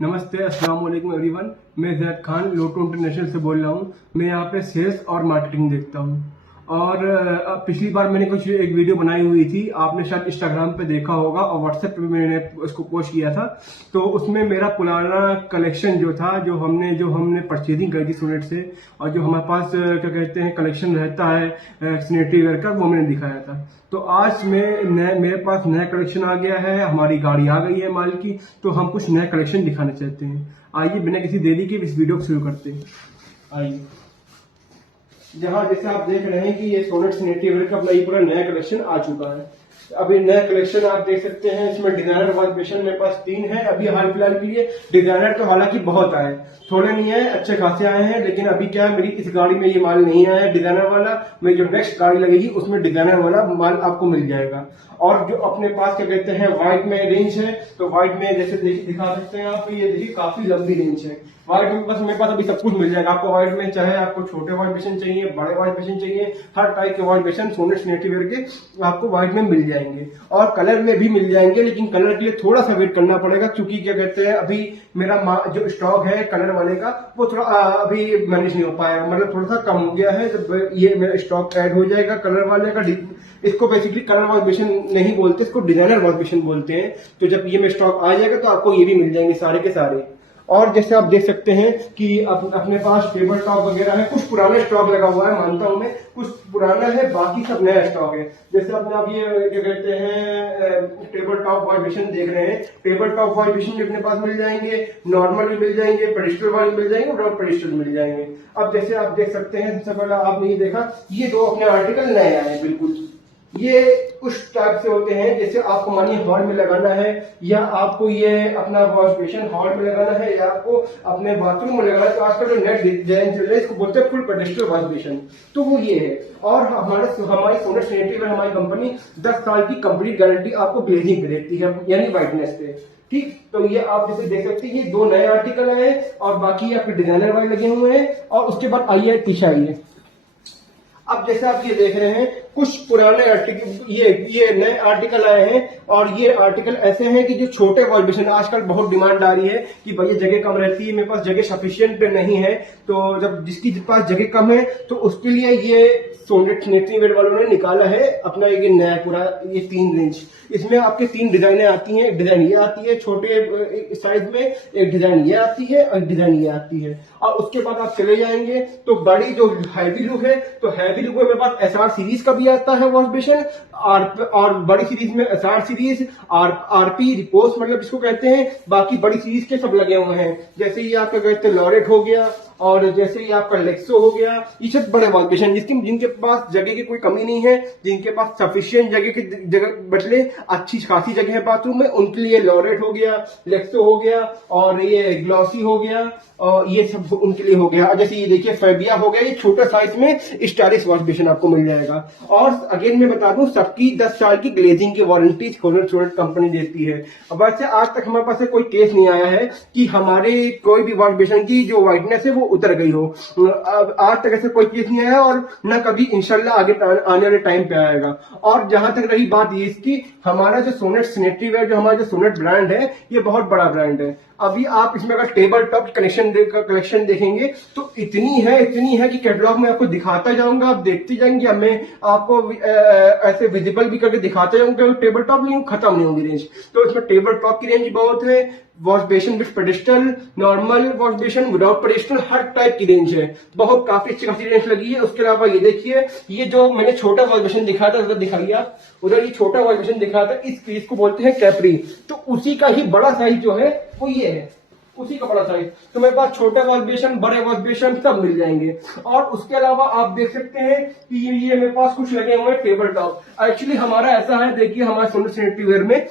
नमस्ते, अस्सलाम वालेकुम एवरीवन। मैं ज़ैद खान लोटो इंटरनेशनल से बोल रहा हूँ। मैं यहाँ पे सेल्स और मार्केटिंग देखता हूँ। और पिछली बार मैंने कुछ एक वीडियो बनाई हुई थी, आपने शायद इंस्टाग्राम पे देखा होगा और व्हाट्सएप पे मैंने उसको पोस्ट किया था। तो उसमें मेरा पुराना कलेक्शन जो था, जो हमने परचेजिंग करी थी सोनेट से, और जो हमारे पास क्या कहते हैं कलेक्शन रहता है सैनिटरी वेयर का, वो मैंने दिखाया था। तो आज मेरे पास नया कलेक्शन आ गया है, हमारी गाड़ी आ गई है माल की, तो हम कुछ नया कलेक्शन दिखाना चाहते हैं। आइए बिना किसी देरी के इस वीडियो को शुरू करते हैं। आइए, जहाँ जैसे आप देख रहे हैं कि ये सोनेट सैनिटरी वेयर का अपना ये पूरा नया कलेक्शन आ चुका है। अभी नया कलेक्शन आप देख सकते हैं, इसमें डिजाइनर वॉश बेसिन मेरे पास 3 है अभी हाल फिलहाल के लिए। डिजाइनर तो हालांकि बहुत आए, थोड़े नहीं है, अच्छे खासे आए हैं, लेकिन अभी क्या मेरी इस गाड़ी में ये माल नहीं आया है डिजाइनर वाला। मेरी जो नेक्स्ट गाड़ी लगेगी उसमें डिजाइनर वाला माल आपको मिल जाएगा। और जो अपने पास क्या कहते हैं व्हाइट में रेंज है, तो व्हाइट में जैसे दिखा सकते हैं आप, ये देखिए काफी लंबी रेंज है व्हाइट में। बस मेरे पास अभी सब कुछ मिल जाएगा आपको व्हाइट में, चाहे आपको छोटे वॉश बेसिन चाहिए, बड़े वॉश बेसिन चाहिए, हर टाइप के wash basin Sonet sanitary ware के आपको व्हाइट में मिल जाएंगे। और कलर में भी मिल जाएंगे, लेकिन कलर के लिए थोड़ा सा वेट करना पड़ेगा, क्योंकि क्या कहते हैं अभी मेरा जो स्टॉक है कलर वाले का वो थोड़ा अभी मैनेज नहीं हो पाएगा, मतलब थोड़ा सा कम हो गया है। जब ये मेरा स्टॉक ऐड हो जाएगा कलर वाले का, इसको बेसिकली कलर वॉश बेसिन नहीं बोलते, इसको डिजाइनर वॉश बेसिन बोलते हैं। तो जब ये में स्टॉक आ जाएगा तो आपको ये भी मिल जाएंगे सारे के सारे। और जैसे आप देख सकते हैं कि अपने पास टेबल टॉप वगैरह है, कुछ पुराना स्टॉक लगा हुआ है, मानता हूं मैं, कुछ पुराना है, बाकी सब नया स्टॉक है। जैसे अपने आप ये क्या कहते हैं टेबल टॉप वॉश बेसिन देख रहे हैं, टेबल टॉप वॉश बेसिन भी अपने पास मिल जाएंगे, नॉर्मल भी मिल जाएंगे, पेडिस्टल वाले मिल जाएंगे, विदाउट पेडिस्टल मिल जाएंगे। अब जैसे आप देख सकते हैं, सबसे पहले आपने ये देखा, ये 2 अपने आर्टिकल नए आए हैं बिल्कुल। ये उस टाइप से होते हैं जैसे आपको मानिए हॉल में लगाना है, या आपको ये अपना वॉश बेसिन हॉल में लगाना है, या आपको अपने बाथरूम में लगाना है। तो आजकल जो नेट डिजाइन चल रहा है इसको बोलते हैं फुल पेडिस्टल वॉश बेसिन, तो वो ये है। और हमारी सोनेट सैनिटरी वेयर हमारी कंपनी 10 साल की कंप्लीट गारंटी आपको ग्लेजिंग पे देती है, यानी व्हाइटनेस पे। ठीक, तो ये आप जैसे देख सकते हैं, ये 2 नए आर्टिकल आए और बाकी आपके डिजाइनर वाले लगे हुए हैं। और उसके बाद आइए पीछे आइए। अब जैसे आप ये देख रहे हैं, कुछ पुराने आर्टिकल, ये नए आर्टिकल आए हैं। और ये आर्टिकल ऐसे हैं कि जो छोटे वॉश बेसिन, आजकल बहुत डिमांड आ रही है कि भैया जगह कम रहती है, मेरे पास जगह सफिशिएंट नहीं है। तो जब जिसकी पास जगह कम है तो उसके लिए ये सोनेट सैनिटरी वेयर वालों ने निकाला है अपना एक नया पूरा ये 3 रेंज। इसमें आपके 3 डिजाइनें आती हैं। एक डिजाइन ये आती है छोटे साइज में, एक डिजाइन ये आती है और एक डिजाइन ये आती है। और उसके बाद आप चले जाएंगे तो बड़ी जो हैवी लुक है, तो हैवी लुक में मेरे पास एसआर सीरीज का भी आता है वॉश बेसिन, और बड़ी सीरीज में एसआर सीरीज, आरपी रिपोज मतलब इसको कहते हैं, बाकी बड़ी सीरीज के सब लगे हुए हैं। जैसे ये आपका कहते हैं लॉरेट हो गया, और जैसे ही आपका लेक्सो हो गया, ये सब बड़े वॉश बेसिन जिनके पास जगह की कोई कमी नहीं है, जिनके पास सफिशिएंट जगह बचले अच्छी खासी जगह है बाथरूम में, उनके लिए लॉरेट हो गया, लेक्सो हो गया, और ये ग्लॉसी हो गया, और ये सब उनके लिए हो गया। जैसे ये देखिए फैबिया हो गया, ये छोटा साइज में स्टाइलिश वॉश बेसिन आपको मिल जाएगा। और अगेन मैं बता दूं, सबकी 10 साल की ग्लेजिंग की वारंटी सोनेट कंपनी देती है। अब वैसे आज तक हमारे पास कोई केस नहीं आया है कि हमारे कोई भी वॉश बेसिन की जो व्हाइटनेस है वो उतर गई हो। अब आज तक ऐसे कोई केस नहीं आया, और न कभी इंशाल्लाह आगे आने वाले टाइम पे आएगा। और जहां तक रही बात ये इसकी, हमारा जो सोनेट सैनिटरी वेयर, जो हमारा जो सोनेट ब्रांड है, ये बहुत बड़ा ब्रांड है। अभी आप इसमें अगर टेबल टॉप कलेक्शन देखेंगे तो इतनी है कि कैटलॉग में आपको दिखाता जाऊंगा, आप देखते जाएंगे, मैं आपको ऐसे विजिबल भी करके दिखाते जाऊंगा। टेबल टॉप नहीं खत्म नहीं होगी रेंज। तो इसमें टेबल टॉप की रेंज बहुत है, wash basin with pedestal, normal wash basin without pedestal, her type की रेंज है। बहुत काफी अच्छी खासी रेंज लगी है। उसके अलावा ये देखिए, ये जो मैंने छोटा वॉश बेसिन दिखाया था, उधर दिखाइए आप, उधर ये छोटा वॉश बेसिन दिखाया था, इसको बोलते हैं कैप्री। तो उसी का ही बड़ा साइज जो है वो ये है, उसी का बड़ा साइज। तो मेरे पास छोटे वॉश बेसिन, बड़े वॉश बेसिन सब मिल जाएंगे। और उसके अलावा आप देख सकते हैं कि ये मेरे पास कुछ लगे हुए हैं टेबल टॉप। एक्चुअली हमारा ऐसा है, देखिए हमारे सोनेट सैनिटरी वेयर में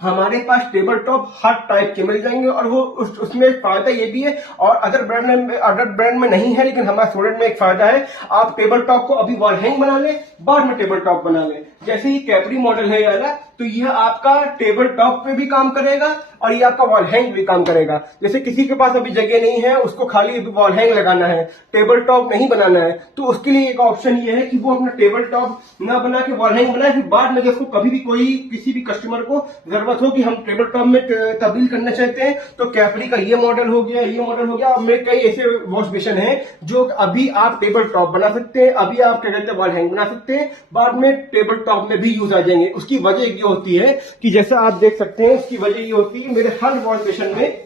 हमारे पास टेबल टॉप हर टाइप के मिल जाएंगे। और वो उसमें एक फायदा ये भी है, और अदर ब्रांड में नहीं है, लेकिन हमारे सोनेट में एक फायदा है, आप टेबल टॉप को अभी वॉल हैंग बना लें, बाद में टेबल टॉप बना लें। जैसे ही कैप्री मॉडल है वाला, तो यह आपका टेबल टॉप पे भी काम करेगा और ये आपका वॉल हैंग भी काम करेगा। जैसे किसी के पास अभी जगह नहीं है, उसको खाली वॉल हैंग लगाना है, टेबल टॉप नहीं बनाना है, तो उसके लिए एक ऑप्शन ये है कि वो अपना टेबल टॉप ना बना के वॉल हैंग बनाए, फिर बाद में जब कभी भी कोई किसी भी कस्टमर को जरूरत हो कि हम टेबल टॉप में तब्दील करना चाहते हैं, तो कैपरी का ये मॉडल हो गया, ये मॉडल हो गया। अब मेरे कई ऐसे वॉश बेसिन है जो अभी आप टेबल टॉप बना सकते हैं, अभी आप क्या कहते हैं वॉल हैंग बना सकते हैं, बाद में टेबल टॉप में भी यूज आ जाएंगे। उसकी वजह ये होती है कि जैसा आप देख सकते हैं, उसकी वजह ये होती है मेरे हर वॉश बेसिन में,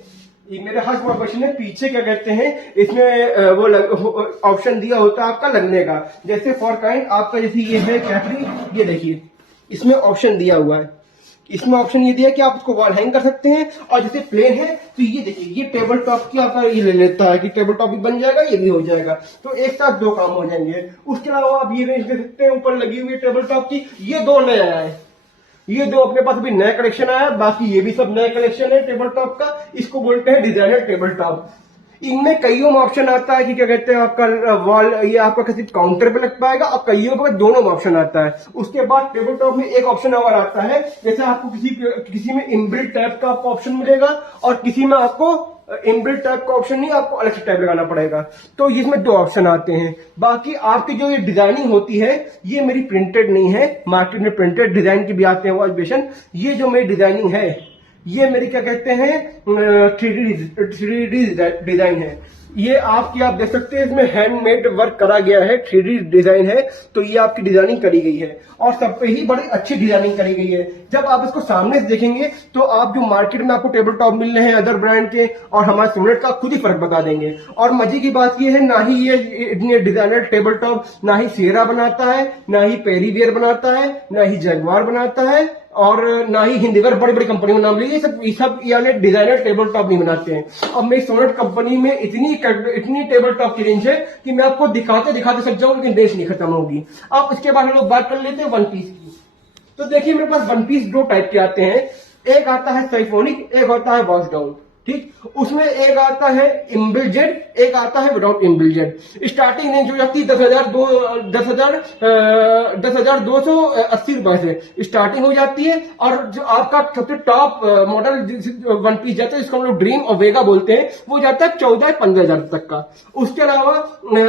मेरे हर वॉश बेसिन में पीछे क्या कहते हैं इसमें वो ऑप्शन दिया होता है आपका लगने का। जैसे फॉर काइंड आपका जैसे ये है कैपरी, ये देखिए इसमें ऑप्शन दिया हुआ है, इसमें ऑप्शन ये दिया कि आप उसको वॉल हैंग कर सकते हैं। और जैसे प्लेन है तो ये देखिए ये टेबल टॉप की आपका ये ले लेता है कि टेबल टॉप भी बन जाएगा, ये भी हो जाएगा, तो एक साथ दो काम हो जाएंगे। उसके अलावा आप ये रेंज दे सकते हैं ऊपर लगी हुई टेबल टॉप की, ये दो नया आया है, ये दो अपने पास अभी नया कलेक्शन आया, बाकी ये भी सब नया कलेक्शन है टेबल टॉप का। इसको बोलते हैं डिजाइनर टेबल टॉप। इनमें कईयों में ऑप्शन आता है कि क्या कहते हैं आपका वॉल ये आपका किसी काउंटर पे लग पाएगा, और कईयों पे दोनों में ऑप्शन आता है। उसके बाद टेबल टॉप में एक ऑप्शन और आता है, जैसे आपको किसी में इनबिल्ट टाइप का आपको ऑप्शन मिलेगा और किसी में आपको इनबिल्ट टाइप का ऑप्शन नहीं, आपको अलग से टाइप लगाना पड़ेगा। तो इसमें दो ऑप्शन आते हैं। बाकी आपकी जो ये डिजाइनिंग होती है ये मेरी प्रिंटेड नहीं है, मार्केट में प्रिंटेड डिजाइन की भी आते हैं वॉश बेसिन। ये जो मेरी डिजाइनिंग है ये मेरी क्या कहते हैं 3D डिजाइन है। ये आपकी आप देख सकते हैं इसमें हैंडमेड वर्क करा गया है, 3D डिजाइन है, तो ये आपकी डिजाइनिंग करी गई है और सब पे ही बड़ी अच्छी डिजाइनिंग करी गई है। जब आप इसको सामने से देखेंगे तो आप जो मार्केट में आपको टेबल टॉप मिल रहे हैं अदर ब्रांड के और हमारे सोनेट का खुद ही फर्क बता देंगे। और मजे की बात ये है, ना ही ये इतने डिजाइनर टेबल टॉप ना ही सियरा बनाता है, ना ही पेरीवियर बनाता है, ना ही जगुआर बनाता है, और ना ही हिंदीवर बड़ी बड़ी कंपनी में नाम लिए, ये सब यानी डिजाइनर टेबल टॉप नहीं बनाते हैं। अब मेरी सोनेट कंपनी में इतनी टेबल टॉप की रेंज है कि मैं आपको दिखाते दिखाते सक जाऊं, लेकिन रेंज नहीं खत्म होगी। अब इसके बाद हम लोग बात कर लेते हैं वन पीस की। तो देखिए मेरे पास वन पीस दो टाइप के आते हैं, एक आता है साइफोनिक, एक आता है वॉश डाउन। ठीक, उसमें एक आता है इनबिल्ट जेट, एक आता है without inbuilt jet. Starting range हो जाती है 10,280 रुपए से स्टार्टिंग हो जाती है। और जो आपका सबसे टॉप मॉडल वन पीस जाता है जिसको हम लोग ड्रीम और वेगा बोलते हैं, वो जाता है 14-15 तक का। उसके अलावा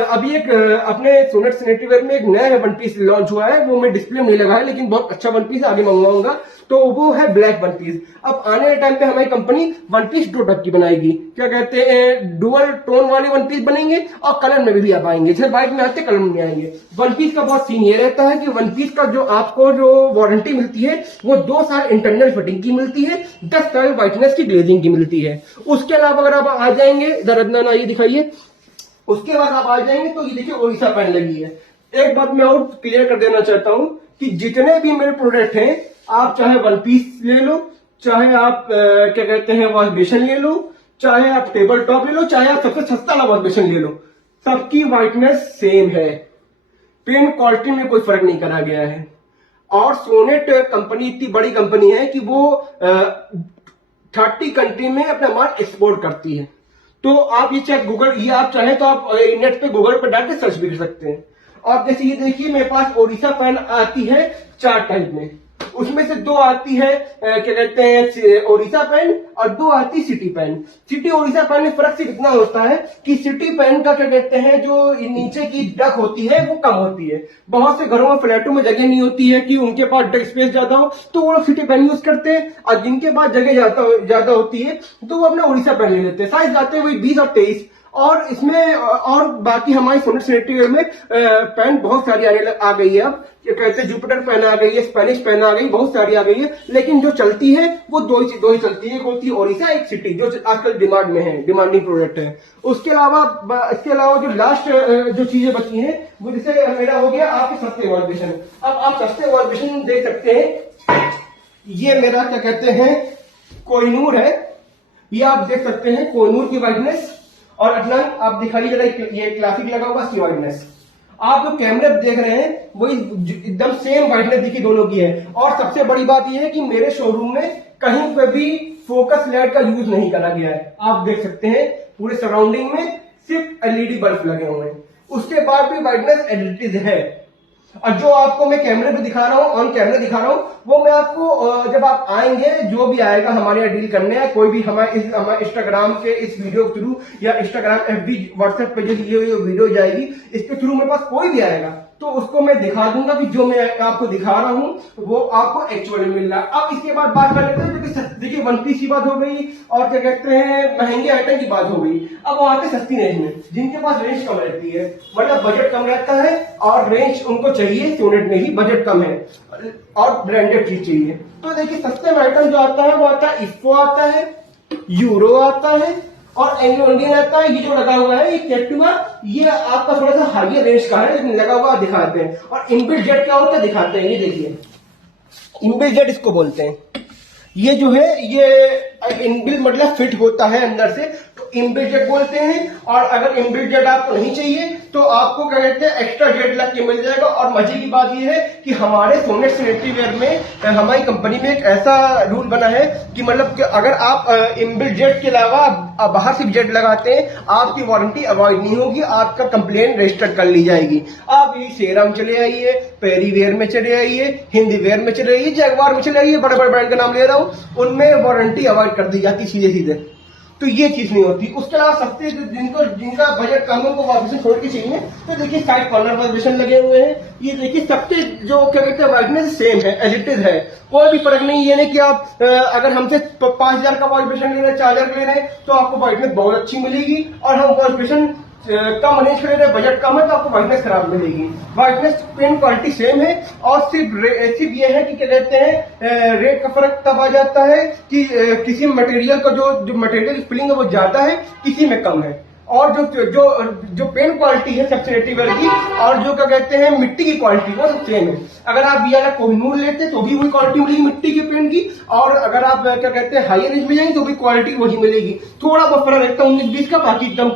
अभी एक अपने सोनेट सैनिटरीवेयर में एक नया वन पीस लॉन्च हुआ है, वो मैं डिस्प्ले में नहीं लगा है, लेकिन बहुत अच्छा वन पीस आगे मंगवाऊंगा, तो वो है ब्लैक वन पीस। अब आने वाले टाइम पे हमारी कंपनी वन पीस दो टाइप की बनाएगी, क्या कहते हैं डुअल टोन वाले वन पीस बनेंगे और कलर में भी आ पाएंगे। जैसे व्हाइट में आते कलर में आएंगे। वन पीस का बहुत सीन ये रहता है कि वन पीस का जो आपको जो वारंटी मिलती है वो 2 साल इंटरनल फिटिंग की मिलती है, 10 साल व्हाइटनेस की ग्लेजिंग की मिलती है। उसके अलावा अगर आप आ जाएंगे इधर अदनान ये दिखाइए, उसके बाद आप आ जाएंगे तो ये देखिए ओडिशा पैन लगी है। एक बात मैं और क्लियर कर देना चाहता हूं कि जितने भी मेरे प्रोडक्ट हैं, आप चाहे वन पीस ले लो, चाहे आप क्या कहते हैं वॉश बेसिन ले लो, चाहे आप टेबल टॉप ले लो, चाहे आप सबसे सस्ता वाला वॉश बेसिन ले लो, सबकी व्हाइटनेस सेम है। पेन क्वालिटी में कोई फर्क नहीं करा गया है। और सोनेट कंपनी इतनी बड़ी कंपनी है कि वो 30 कंट्री में अपना माल एक्सपोर्ट करती है। तो आप ये चाहे गूगल, ये आप चाहे तो आप नेट पे गूगल पर डाल के सर्च भी कर सकते हैं। और जैसे ये देखिए मेरे पास ओडिशा पैन आती है 4 टाइप में, उसमें से 2 आती है क्या कहते हैं ओडिशा पैन और 2 आती city pan. City Odisha pan में फर्क सिर्फ इतना होता है कि सिटी पैन का क्या कहते हैं जो नीचे की डक होती है वो कम होती है। बहुत से घरों में फ्लैटों में जगह नहीं होती है कि उनके पास डक स्पेस ज्यादा हो, तो वो लोग सिटी पैन यूज करते हैं। और जिनके पास जगह ज्यादा होती है तो वो अपना ओडिशा पैन ले लेते हैं। साइज जाते हैं वही 20 और 23। और इसमें और बाकी हमारी सोनेट सैनिटरीवेयर में पेन बहुत सारी आ गई है। अब कहते हैं जुपिटर पेन आ गई है, स्पेनिश पेन आ गई, बहुत सारी आ गई है, लेकिन जो चलती है वो दो ही चलती है, एक होती है ओडिशा, एक सिटी, जो आजकल डिमांड में है, डिमांडिंग प्रोडक्ट है। इसके अलावा जो लास्ट जो चीजें बची हैं वो जैसे मेरा हो गया आपके सस्ते वॉश बेसिन। अब आप सस्ते वॉश बेसिन देख सकते हैं, ये मेरा क्या कहते हैं कोहिनूर है, ये आप देख सकते हैं कोहिनूर की वाइटनेस। और अदनान आप दिखाइए जरा, ये क्लासिक लगा हुआ इसकी वाइटनेस, आप जो कैमरे देख रहे हैं वही एकदम सेम वाइटनेस दिखी दोनों की है। और सबसे बड़ी बात यह है कि मेरे शोरूम में कहीं पर भी फोकस लाइट का यूज नहीं करा गया है। आप देख सकते हैं पूरे सराउंडिंग में सिर्फ एलईडी बल्ब लगे हुए हैं, उसके बाद भी वाइटनेस एडिटिव है। और जो आपको मैं कैमरे पे दिखा रहा हूँ, ऑन कैमरे दिखा रहा हूँ, वो मैं आपको जब आप आएंगे, जो भी आएगा हमारे यहाँ डील करने हैं, कोई भी हमारे इंस्टाग्राम के इस वीडियो के थ्रू या इंस्टाग्राम FB व्हाट्सएप पे जो ये वीडियो जाएगी, इसके थ्रू मेरे पास कोई भी आएगा तो उसको मैं दिखा दूंगा कि जो मैं आपको दिखा रहा हूँ वो आपको एक्चुअली मिल रहा है। अब इसके बाद बात कर लेते हैं, जो देखिए वन पीस की बात हो गई और क्या कहते हैं महंगे आइटम की बात हो गई। अब वो आते सस्ती रेंज में, जिनके पास रेंज कम रहती है, मतलब बजट कम रहता है और रेंज उनको चाहिए सोनेट में ही, बजट कम है और ब्रांडेड चीज चाहिए। तो देखिए सस्ते में आइटम जो आता है वो आता है इफ्को आता है, यूरो आता है और एंग्लो इंडियन आता है। ये जो लगा हुआ है ये कैप्टिवा, ये आपका थोड़ा सा हाइयर रेंज का है लेकिन लगा हुआ दिखाते हैं। और इनबिल्ट जेट क्या होता है दिखाते हैं, ये देखिए इनबिल्ट जेट इसको बोलते हैं। ये जो है ये इनबिल्ट मतलब फिट होता है अंदर से, तो इनबिल्ट जेट बोलते हैं। और अगर इनबिल्ट जेट आपको नहीं चाहिए तो आपको क्या कहते हैं एक्स्ट्रा जेट लग के मिल जाएगा। और मजे की बात ये है कि हमारे सोनेट सैनिटरी वेयर में हमारी कंपनी में एक ऐसा रूल बना है कि मतलब कि अगर आप इनबिल्ट जेट के अलावा बाहर से जेट लगाते हैं, आपकी वारंटी अवॉइड नहीं होगी, आपका कंप्लेन रजिस्टर कर ली जाएगी। आप ये सेरम चले आइए, पेरीवेयर में चले आइए, हिंदी वेयर में चले आइए, जगवार में चले आइए, बड़े बड़े ब्रांड का नाम ले रहा हूं, उनमें वारंटी अवॉइड कर दी जाती सीधे सीधे। तो ये चीज नहीं होती। उसके अलावा सस्ते जिनका बजट कम है उनको वाइब्रेशन छोड़ के चाहिए, तो देखिए साइड कॉर्नर वाइब्रेशन लगे हुए हैं। ये देखिए सबसे जो क्या कहते हैं वाइब्रेशन सेम है, एज इट इज है, कोई भी फर्क नहीं। ये नहीं कि आप अगर हमसे 5000 का वाइब्रेशन ले रहे हैं, 4000 ले रहे हैं तो आपको वाइब्रेशन बहुत अच्छी मिलेगी, और हम वाइब्रेशन कम रेंज कर रहे हैं, बजट कम है तो आपको वाइटनेस खराब मिलेगी। वाइटनेस पेन क्वालिटी सेम है, और सिर्फ ये है कि क्या कहते हैं रेट का फर्क तब आ जाता है कि किसी मटेरियल का जो मटेरियल फिलिंग है वो ज्यादा है, किसी में कम है। और जो पेन क्वालिटी है सैनिटरी वेयर की, और जो क्या कहते हैं मिट्टी की क्वालिटी वो सब सेम है। अगर आप ये वाला कोहिनूर लेते तो भी वही क्वालिटी मिलेगी मिट्टी के पेन की, और अगर आप क्या कहते हैं हाई रेंज में जाएंगे तो भी क्वालिटी वही मिलेगी। थोड़ा बहुत फर्क रहता है 19-20 का, बाकी एकदम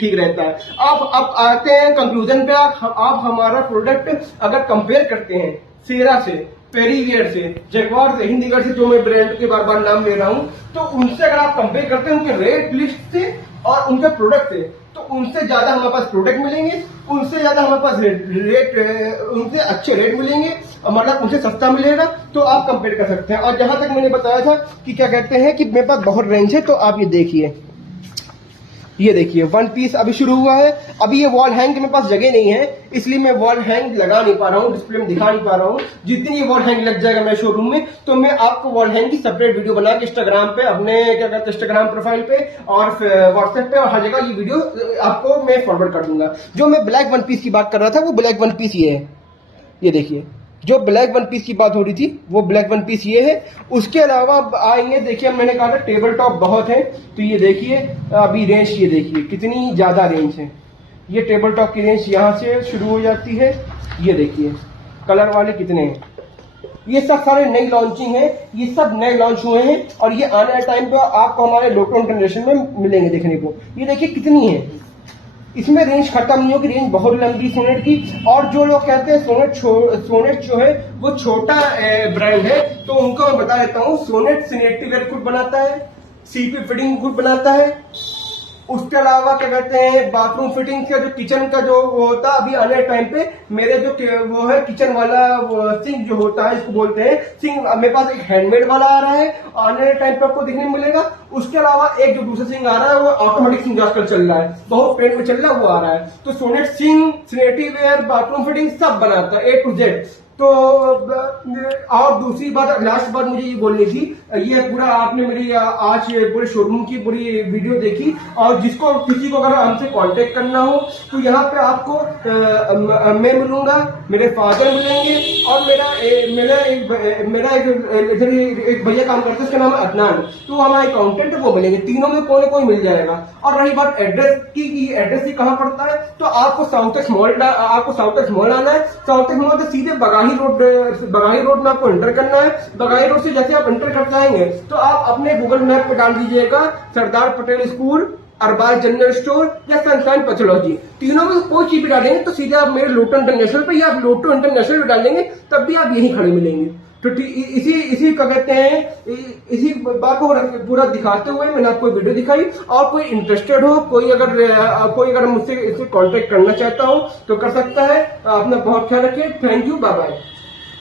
ठीक रहता है। अब आते हैं कंक्लूजन पे। आप हमारा प्रोडक्ट अगर कंपेयर करते हैं सेरा से, पेरीवियर से, जगवार से, हिंदीगढ़ से, जो मैं ब्रांड के बार बार नाम ले रहा हूं, तो उनसे अगर आप कंपेयर करते हैं उनके रेट लिस्ट से और उनके प्रोडक्ट से, तो उनसे ज्यादा हमारे पास प्रोडक्ट मिलेंगे, उनसे ज्यादा हमारे पास रेट उनसे अच्छे रेट मिलेंगे, मतलब उनसे सस्ता मिलेगा। तो आप कंपेयर कर सकते हैं। और जहां तक मैंने बताया था कि क्या कहते हैं कि मेरे पास बहुत रेंज है, तो आप ये देखिए वन पीस अभी शुरू हुआ है। अभी ये वॉल हैंग के मेरे पास जगह नहीं है, इसलिए मैं वॉल हैंग लगा नहीं पा रहा हूँ, डिस्प्ले में दिखा नहीं पा रहा हूँ। जितनी ये वॉल हैंग लग जाएगा मेरे शोरूम में, तो मैं आपको वॉल हैंग की सेपरेट वीडियो बना के इंस्टाग्राम पे, अपने क्या कहते हैं इंस्टाग्राम प्रोफाइल पे और व्हाट्सएप पे और हर जगह ये वीडियो आपको मैं फॉरवर्ड कर दूंगा। जो मैं ब्लैक वन पीस की बात कर रहा था वो ब्लैक वन पीस ये है, ये देखिए जो ब्लैक वन पीस की बात हो रही थी वो ब्लैक वन पीस ये है। उसके अलावा आएंगे, देखिए मैंने कहा था टेबल टॉप बहुत है, तो ये देखिए अभी रेंज, ये देखिए कितनी ज्यादा रेंज है। ये टेबल टॉप की रेंज यहाँ से शुरू हो जाती है, ये देखिए कलर वाले कितने हैं। ये सब सारे नई लॉन्चिंग है, ये सब नए लॉन्च हुए हैं, और ये आने वाले टाइम पे आपको हमारे लोकल जनरेशन में मिलेंगे देखने को। ये देखिए कितनी है, इसमें रेंज खत्म नहीं होगी, रेंज बहुत लंबी सोनेट की। और जो लोग कहते हैं सोनेट जो है वो छोटा ब्रांड है, तो उनको मैं बता देता हूँ, सोनेट सैनिटरी वेयर खुद बनाता है, सीपी फिटिंग खुद बनाता है। उसके अलावा क्या कहते हैं बाथरूम फिटिंग का जो किचन का जो वो होता है, अभी आने टाइम पे मेरे जो वो है किचन वाला सिंक जो होता है, इसको बोलते हैं सिंक, मेरे पास एक हैंडमेड वाला आ रहा है, आने टाइम पे आपको देखने मिलेगा। उसके अलावा एक जो दूसरा सिंक आ रहा है वो ऑटोमेटिक सिंक आजकल चल रहा है, बहुत ट्रेंड में चल रहा है, वो आ रहा है। तो Sonet sink, sanitary ware, bathroom fitting सब बनाता है A to Z। तो और दूसरी बात, लास्ट बात मुझे ये बोलनी थी, ये पूरा आपने मेरी आज पूरे शोरूम की पूरी वीडियो देखी, और जिसको किसी को अगर हमसे कांटेक्ट करना हो तो यहाँ पे आपको मैं मिलूंगा, मेरे फादर मिलेंगे, और मेरा एक भैया काम करते हैं, उसका नाम है अदनान, तो हमारा अकाउंटेंट वो मिलेंगे। तीनों में कोई मिल जाएगा। और रही बात एड्रेस की, एड्रेस ही कहाँ पड़ता है, तो आपको साउथेक्स मॉल आना है। साउथेक्स मॉल से सीधे बगाही रोड में आपको एंटर करना है। बगाही रोड से जैसे आप एंटर करते आएंगे तो आप अपने गूगल मैप पे डाल दीजिएगा Sardar Patel school, Arbaz general store या सनशाइन पैथोलॉजी। तीनों में कोई चीज भी डालेंगे तो सीधे आप मेरे लोटो इंटरनेशनल पे या आप लोटो इंटरनेशनल पे डालेंगे, तब भी आप यहीं खड़े मिलेंगे। तो इसी इसी क्या कहते हैं, इसी बात को पूरा दिखाते हुए मैंने आपको वीडियो दिखाई। और कोई इंटरेस्टेड हो, कोई अगर मुझसे इसे कांटेक्ट करना चाहता हो तो कर सकता है। अपना बहुत ख्याल रखिए। Thank you, bye bye.